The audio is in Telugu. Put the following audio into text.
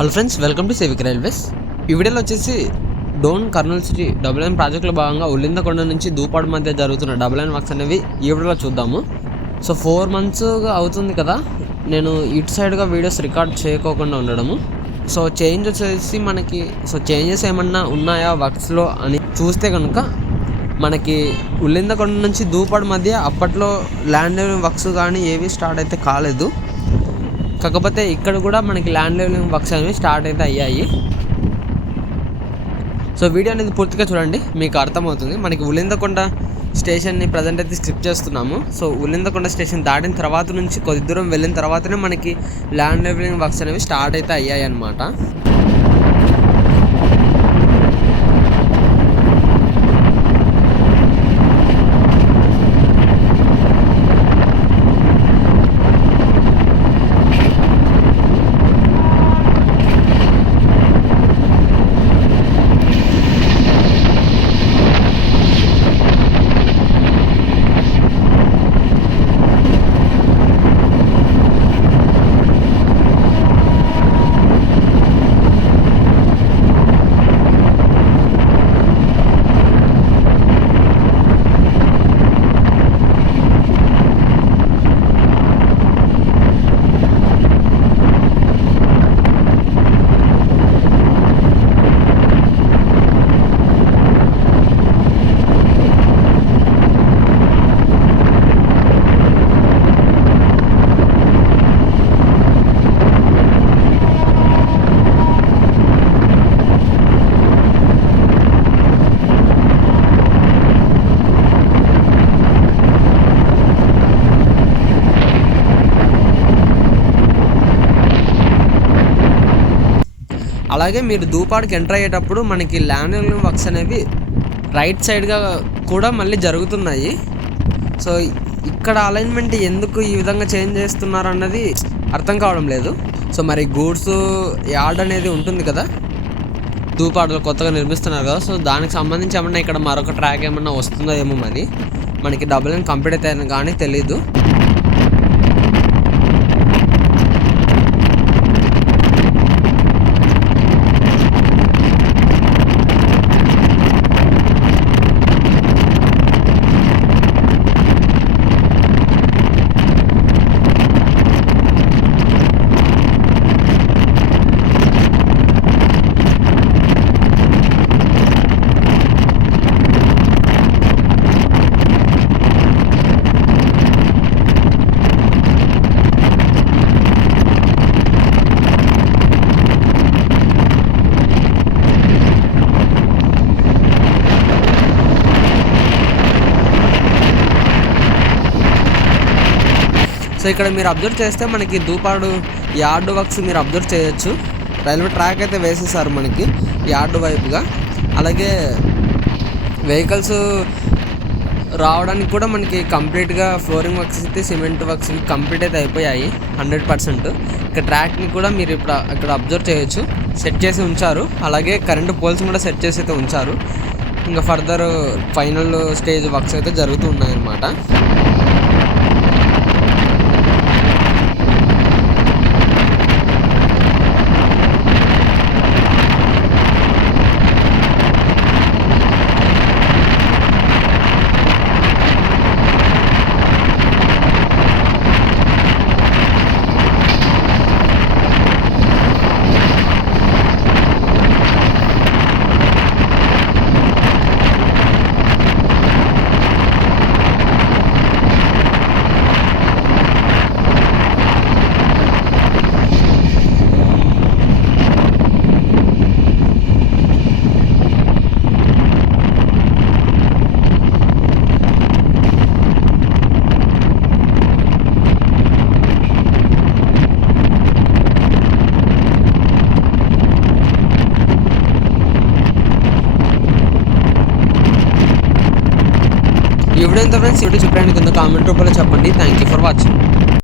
హలో ఫ్రెండ్స్ వెల్కమ్ టు సేవిక్ రైల్వేస్. ఈ వీడియోలో వచ్చేసి Dhone Kurnool city double line ప్రాజెక్టులో భాగంగా ఉల్లిందకొండ నుంచి దూపాడు మధ్య జరుగుతున్న డబుల్ లైన్ వర్క్స్ అనేవి ఈ వీడియోలో చూద్దాము. సో ఫోర్ మంత్స్గా అవుతుంది కదా నేను ఇటు సైడ్గా వీడియోస్ రికార్డ్ చేయకోకుండా ఉండడము. సో చేంజ్ వచ్చేసి మనకి సో చేంజెస్ ఏమన్నా ఉన్నాయా వర్క్స్లో అని చూస్తే కనుక మనకి ఉల్లిందకొండ నుంచి దూపాడు మధ్య అప్పట్లో ల్యాండ్ వర్క్స్ కానీ ఏవి స్టార్ట్ అయితే కాలేదు. కాకపోతే ఇక్కడ కూడా మనకి ల్యాండ్ లెవెలింగ్ వర్క్స్ అనేవి స్టార్ట్ అయితే అయ్యాయి. సో వీడియో అనేది పూర్తిగా చూడండి మీకు అర్థమవుతుంది. మనకి ఉలిందకొండ స్టేషన్ని ప్రజెంట్ అయితే స్క్రిప్ట్ చేస్తున్నాము. సో ఉలిందకొండ స్టేషన్ దాటిన తర్వాత నుంచి కొద్ది దూరం వెళ్ళిన తర్వాతనే మనకి ల్యాండ్ లెవెలింగ్ వర్క్స్ అనేవి స్టార్ట్ అయితే అయ్యాయి అన్నమాట అలాగే మీరు దూపాడికి ఎంటర్ అయ్యేటప్పుడు మనకి ల్యాండ్ వర్క్స్ అనేవి రైట్ సైడ్గా కూడా మళ్ళీ జరుగుతున్నాయి. సో ఇక్కడ అలైన్మెంట్ ఎందుకు ఈ విధంగా చేంజ్ చేస్తున్నారు అన్నది అర్థం కావడం లేదు. సో మరి గూడ్స్ యార్డ్ అనేది ఉంటుంది కదా? దూపాడులో కొత్తగా నిర్మిస్తున్నారు కదా? సో దానికి సంబంధించి ఏమన్నా ఇక్కడ మరొక ట్రాక్ ఏమన్నా వస్తుందో ఏమో మరి మనకి డబుల్ లైన్ కంప్లీట్ అయితే కానీ తెలీదు. సో ఇక్కడ మీరు అబ్జర్వ్ చేస్తే మనకి దూపాడు యార్డ్ వర్క్స్ మీరు అబ్జర్వ్ చేయొచ్చు. రైల్వే ట్రాక్ అయితే వేసేసారు మనకి యార్డ్ వైపుగా. అలాగే వెహికల్స్ రావడానికి కూడా మనకి కంప్లీట్గా ఫ్లోరింగ్ వర్క్స్ అయితే సిమెంట్ వర్క్స్ కంప్లీట్ అయితే అయిపోయాయి హండ్రెడ్ పర్సెంట్. ఇక్కడ ట్రాక్ని కూడా మీరు ఇప్పుడు ఇక్కడ అబ్జర్వ్ చేయొచ్చు. సెట్ చేసి ఉంచారు. అలాగే కరెంటు పోల్స్ కూడా సెట్ చేసి అయితే ఉంచారు. ఇంకా ఫర్దర్ ఫైనల్ స్టేజ్ వర్క్స్ అయితే జరుగుతూ ఉన్నాయన్నమాట. వీడియో ఎంత ఫ్రెండ్స్ ఈ చెప్పడానికి కింద కామెంట్ రూపంలో చెప్పండి. Thank you for watching